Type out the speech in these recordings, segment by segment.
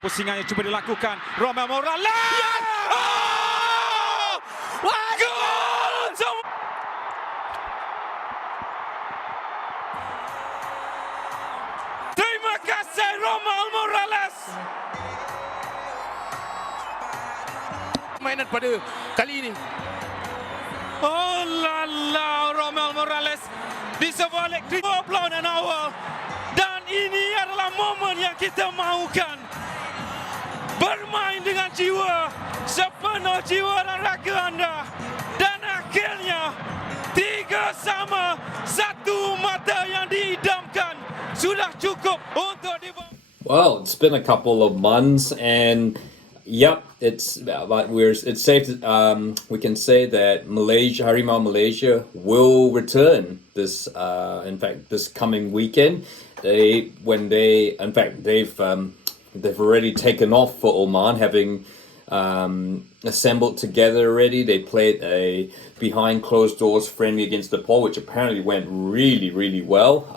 Pusingan yang cuba dilakukan Romel Morales. Yes! Oh! Gol! Terima kasih Romel Morales. Mainan pada kali ini. Oh la la, Romel Morales di sebuah leg 20 perlawanan awal. Dan ini adalah momen yang kita mahukan. Bermain dengan jiwa, sepenuh jiwa dan raga anda. Dan akhirnya 3-1 mata yang diidamkan sudah cukup untuk dibawa. Well, it's been a couple of months, and yep, it's safe. We can say that Harimau Malaysia will return this. In fact, this coming weekend, they've already taken off for Oman, having assembled together already. They played a behind closed doors friendly against Nepal, which apparently went really, really well.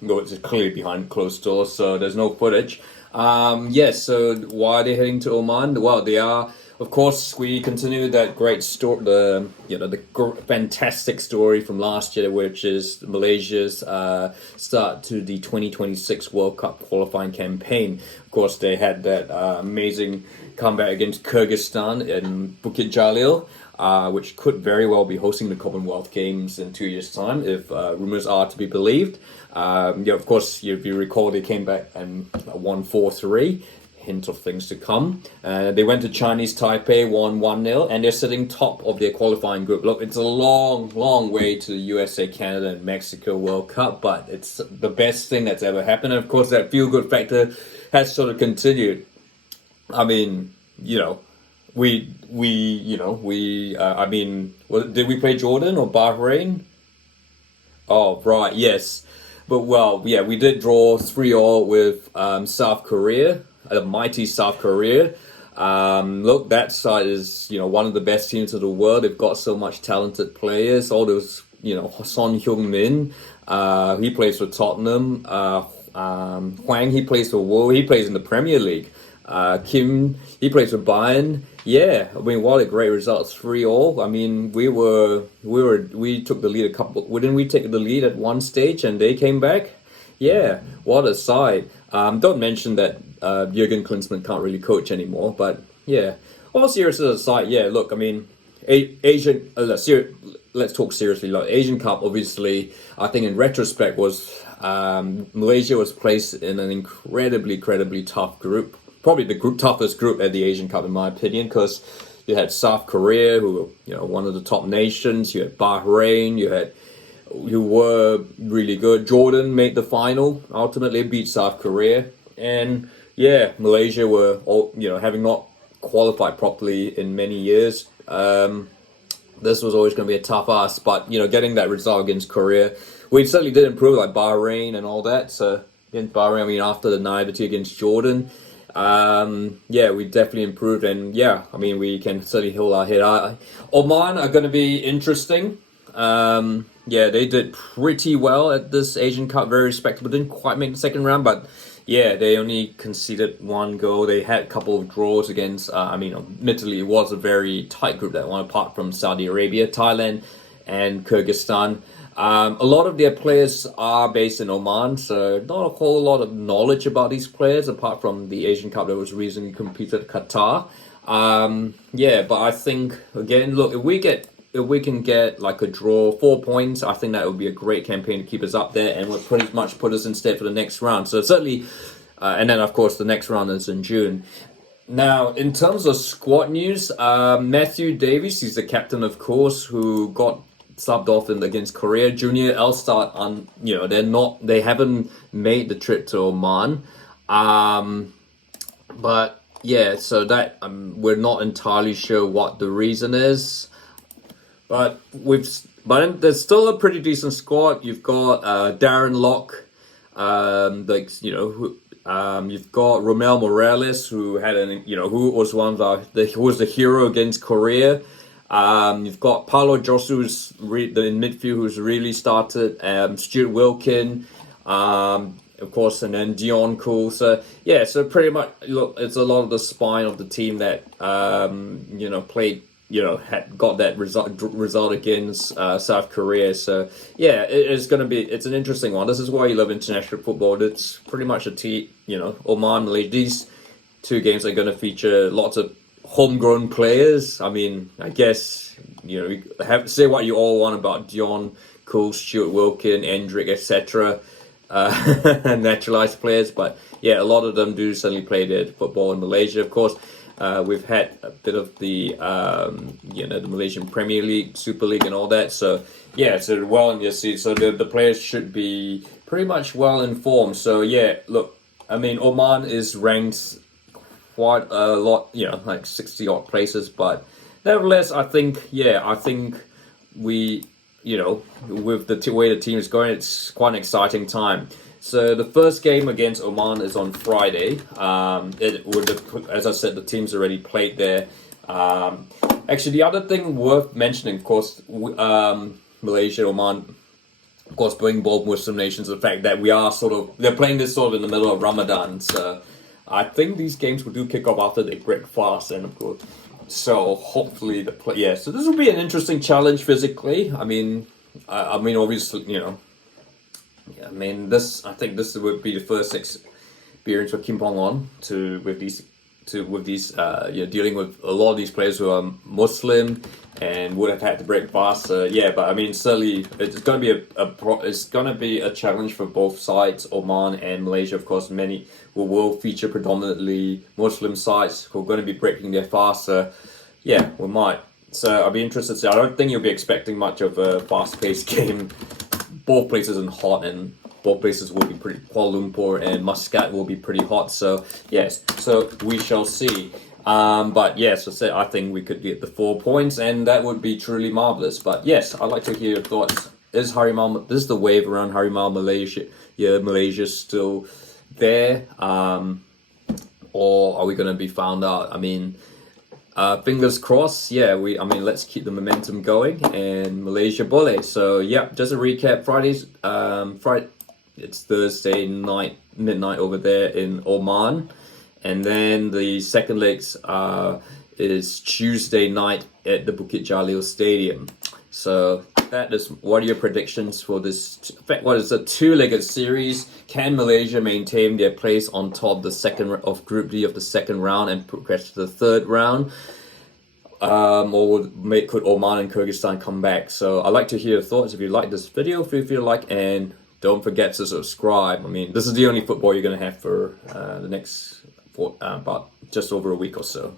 It's clearly behind closed doors, so there's no footage. So why are they heading to Oman? Well, they are. Of course, we continue that great story, the fantastic story from last year, which is Malaysia's start to the 2026 World Cup qualifying campaign. Of course, they had that amazing comeback against Kyrgyzstan in Bukit Jalil, which could very well be hosting the Commonwealth Games in 2 years' time, if rumors are to be believed. Of course, if you recall, they came back and won 4-3. Hint of things to come. They went to Chinese Taipei, won 1-0, and they're sitting top of their qualifying group. Look, it's a long, long way to the USA, Canada, and Mexico World Cup, but it's the best thing that's ever happened. And of course, that feel-good factor has sort of continued. I mean, did we play Jordan or Bahrain? Oh, right, yes. But we did draw 3-3 with South Korea. The mighty South Korea. Look, that side is, one of the best teams of the world. They've got so much talented players. All those, Son Heung-min, he plays for Tottenham. Hwang, he plays for Wolves. He plays in the Premier League. Kim, he plays for Bayern. Yeah, I mean, what a great result. 3-3. I mean, we took the lead didn't we take the lead at one stage and they came back? Yeah, what a side. Don't mention that Jurgen Klinsmann can't really coach anymore, but yeah. All seriousness aside, yeah, look, I mean, let's talk seriously. Like, Asian Cup, obviously, I think in retrospect was Malaysia was placed in an incredibly tough group. Probably the toughest group at the Asian Cup, in my opinion, because you had South Korea, who were, one of the top nations. You had Bahrain, who were really good. Jordan made the final, ultimately beat South Korea. And yeah, Malaysia were all, having not qualified properly in many years. This was always going to be a tough ask, but getting that result against Korea, we certainly did improve, like Bahrain and all that. So against Bahrain, I mean, after the naivety against Jordan, we definitely improved. And yeah, I mean, we can certainly hold our head. Oman are going to be interesting. They did pretty well at this Asian Cup, very respectable. Didn't quite make the second round, but yeah, they only conceded one goal. They had a couple of draws against, admittedly, it was a very tight group, that one, apart from Saudi Arabia, Thailand, and Kyrgyzstan. A lot of their players are based in Oman, so not a whole lot of knowledge about these players, apart from the Asian Cup that was recently competed at Qatar. But I think, again, look, if we can get like a draw, 4 points, I think that would be a great campaign to keep us up there and would pretty much put us in stead for the next round. So certainly, and then of course the next round is in June. Now, in terms of squad news, Matthew Davies, he's the captain, of course, who got subbed off against Korea. Junior Elstad, they haven't made the trip to Oman. But yeah, so that we're not entirely sure what the reason is. But there's still a pretty decent squad. You've got Darren Lock, you've got Romel Morales, who who was who was the hero against Korea. You've got Paulo Josu, in midfield, who's really started. Stuart Wilkin, of course, and then Dion Cool. So yeah, so pretty much look, it's a lot of the spine of the team that played, had got that result against South Korea. So yeah, it's an interesting one. This is why you love international football. It's pretty much a team, Oman, Malaysia. These two games are going to feature lots of homegrown players. I mean, I guess you have to say what you all want about Dion Cool, Stuart Wilkin, Endrick, etc. Naturalized players, but yeah, a lot of them do suddenly play their football in Malaysia. Of course, we've had a bit of the the Malaysian Premier League, Super League, and all that. So yeah, so well in your seat. So the players should be pretty much well informed. So yeah, look, I mean, Oman is ranked quite a lot, like 60 odd places, but nevertheless, I think we, with the way the team is going, it's quite an exciting time. So the first game against Oman is on Friday. As I said, the team's already played there. Actually, the other thing worth mentioning, of course, Malaysia, Oman, of course, being both Muslim nations, the fact that they're playing this sort of in the middle of Ramadan. So I think these games will do kick off after they break fast, and of course, so hopefully so this will be an interesting challenge physically. I mean, obviously, I think this would be the first experience for Kim Pong-on with these dealing with a lot of these players who are Muslim and would have had to break fast. But I mean, certainly it's going to be a challenge for both sides, Oman and Malaysia. Of course, many will feature predominantly Muslim sides who are going to be breaking their fast. Yeah, we might. So I'll be interested to see. I don't think you'll be expecting much of a fast-paced game. Both places are hot, and both places will be pretty. Kuala Lumpur and Muscat will be pretty hot. So yes, so we shall see. But yes, I think we could get the 4 points, and that would be truly marvelous. But yes, I'd like to hear your thoughts. Is the wave around Harimau Malaysia? Yeah, Malaysia's still there, or are we going to be found out? I mean, fingers crossed. Yeah, let's keep the momentum going, and Malaysia boleh. So yeah, just a recap. It's Thursday night, midnight over there in Oman, and then the second legs is Tuesday night at the Bukit Jalil Stadium. So what are your predictions for this? In fact, what is a two-legged series? Can Malaysia maintain their place on top of Group D of the second round and progress to the third round? Or could Oman and Kyrgyzstan come back? So I'd like to hear your thoughts. If you like this video, feel free to like, and don't forget to subscribe. I mean, this is the only football you're going to have for the next about just over a week or so.